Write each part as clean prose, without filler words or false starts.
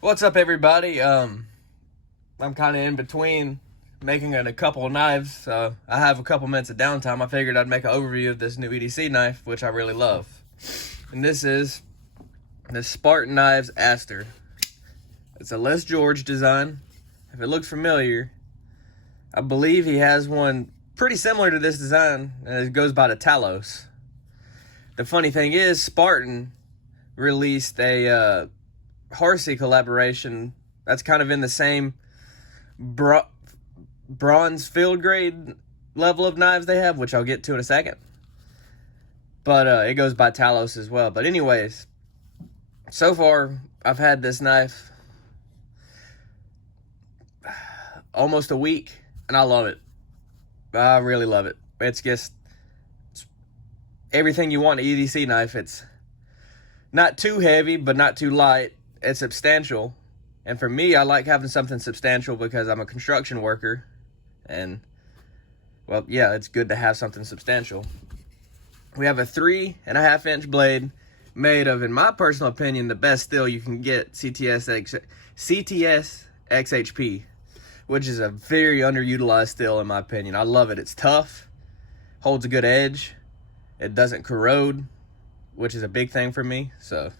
What's up, everybody? I'm kind of in between making a couple of knives, so I have a couple minutes of downtime. I figured I'd make an overview of this new EDC knife, which I really love. And this is the Spartan Knives Astor. It's a Les George design. If it looks familiar, I believe he has one pretty similar to this design, and it goes by the Talos. The funny thing is, Spartan released a Horsey collaboration that's kind of in the same bronze field grade level of knives they have, which I'll get to in a second. But it goes by Talos as well. But anyways, so far I've had this knife almost a week, and I love it. I really love it. It's everything you want in an EDC knife. It's not too heavy, but not too light. It's substantial, and for me, I like having something substantial because I'm a construction worker, and well, yeah, it's good to have something substantial. We have a 3.5-inch blade made of, in my personal opinion, the best steel you can get, CTS XHP, which is a very underutilized steel in my opinion. I love it. It's tough, holds a good edge, it doesn't corrode, which is a big thing for me. So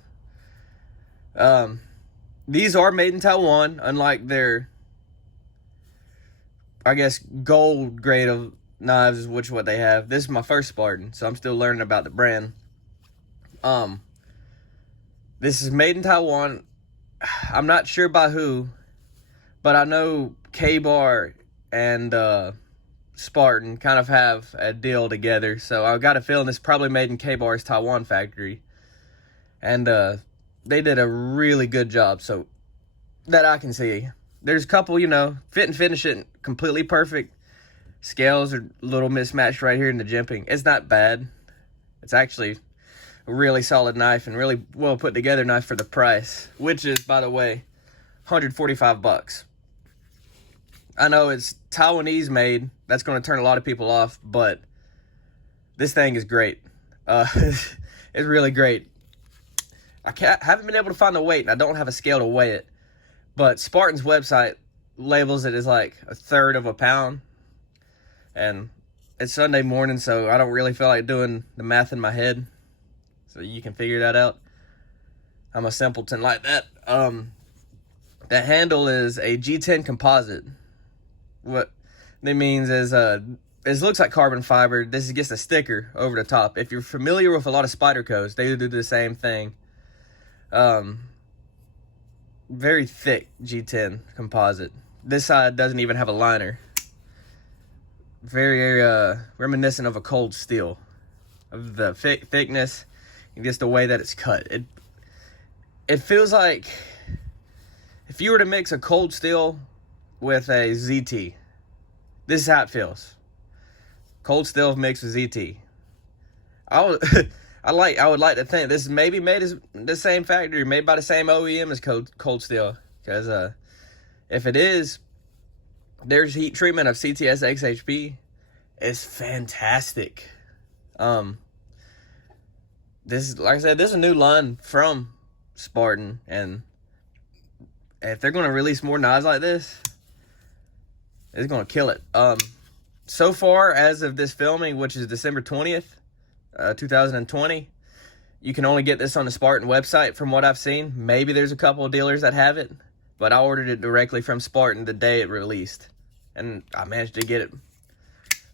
these are made in Taiwan, unlike their, I guess, gold grade of knives, which is what they have. This is my first Spartan, so I'm still learning about the brand. This is made in Taiwan. I'm not sure by who, but I know K-Bar and Spartan kind of have a deal together, so I've got a feeling this is probably made in K-Bar's Taiwan factory. And they did a really good job, so that I can see. There's a couple, fit and finish it completely perfect. Scales are a little mismatched right here in the jimping. It's not bad. It's actually a really solid knife and really well put together knife for the price, which is, by the way, $145. I know it's Taiwanese made. That's going to turn a lot of people off, but this thing is great. It's really great. I haven't been able to find the weight, and I don't have a scale to weigh it. But Spartan's website labels it as like 1/3 of a pound. And it's Sunday morning, so I don't really feel like doing the math in my head. So you can figure that out. I'm a simpleton like that. That handle is a G10 composite. What that means is it looks like carbon fiber. This is just a sticker over the top. If you're familiar with a lot of Spydercos, they do the same thing. Very thick G10 composite. This side doesn't even have a liner. Very reminiscent of a cold steel, of the thickness and just the way that it's cut. It feels like if you were to mix a cold steel with a ZT, this is how it feels. Cold steel mixed with ZT. I would like to think this is maybe made as the same factory, made by the same OEM as cold steel. Because if it is, their heat treatment of CTS XHP is fantastic. This is, like I said, this is a new line from Spartan, and if they're going to release more knives like this, it's going to kill it. So far, as of this filming, which is December 20th, 2020, you can only get this on the Spartan website from what I've seen. Maybe there's a couple of dealers that have it, but I ordered it directly from Spartan the day it released, and I managed to get it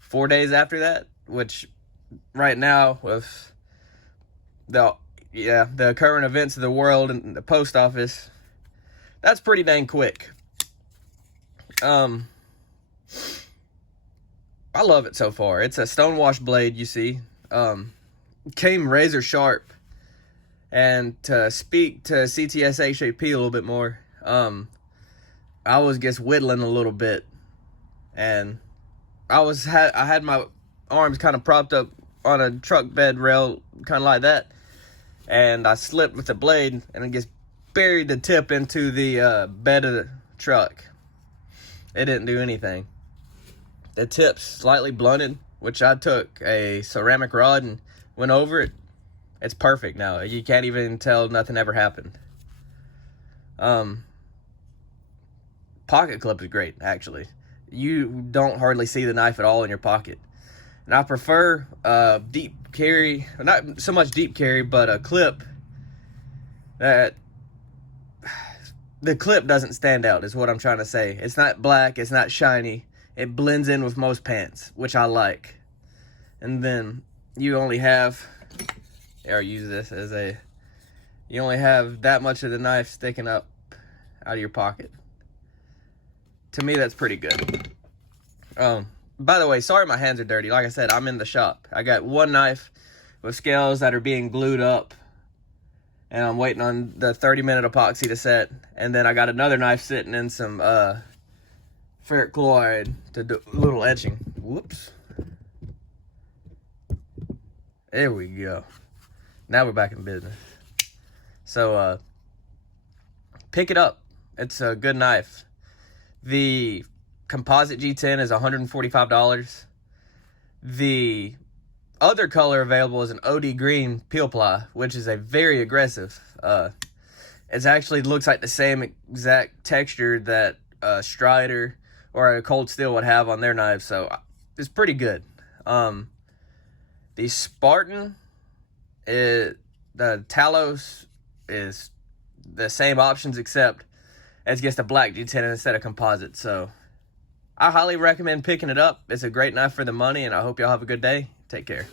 4 days after that, which right now with the current events of the world and the post office, that's pretty dang quick. I love it so far. It's a stonewash blade, you see. Came razor sharp. And to speak to CTS HAP a little bit more, I was just whittling a little bit, and I had my arms kind of propped up on a truck bed rail, kind of like that, and I slipped with the blade, and it just buried the tip into the bed of the truck. It didn't do anything. The tip's slightly blunted, which I took a ceramic rod and went over it. It's perfect now. You can't even tell nothing ever happened. pocket clip is great, actually. You don't hardly see the knife at all in your pocket. And I prefer deep carry, not so much deep carry, but a clip that the clip doesn't stand out is what I'm trying to say. It's not black, it's not shiny. It blends in with most pants, which I like. And then you only have, or use this as a, you only have that much of the knife sticking up out of your pocket. To me, that's pretty good. By the way, sorry my hands are dirty. Like I said, I'm in the shop. I got one knife with scales that are being glued up, and I'm waiting on the 30-minute epoxy to set. And then I got another knife sitting in some ferric chloride to do a little etching. Whoops. There we go. Now we're back in business. So, pick it up. It's a good knife. The composite G10 is $145. The other color available is an OD green peel ply, which is a very aggressive. It actually looks like the same exact texture that a Strider or a Cold Steel would have on their knives, so it's pretty good. The Spartan, the Talos is the same options, except it's just a black G10 instead of composite. So I highly recommend picking it up. It's a great knife for the money, and I hope y'all have a good day. Take care.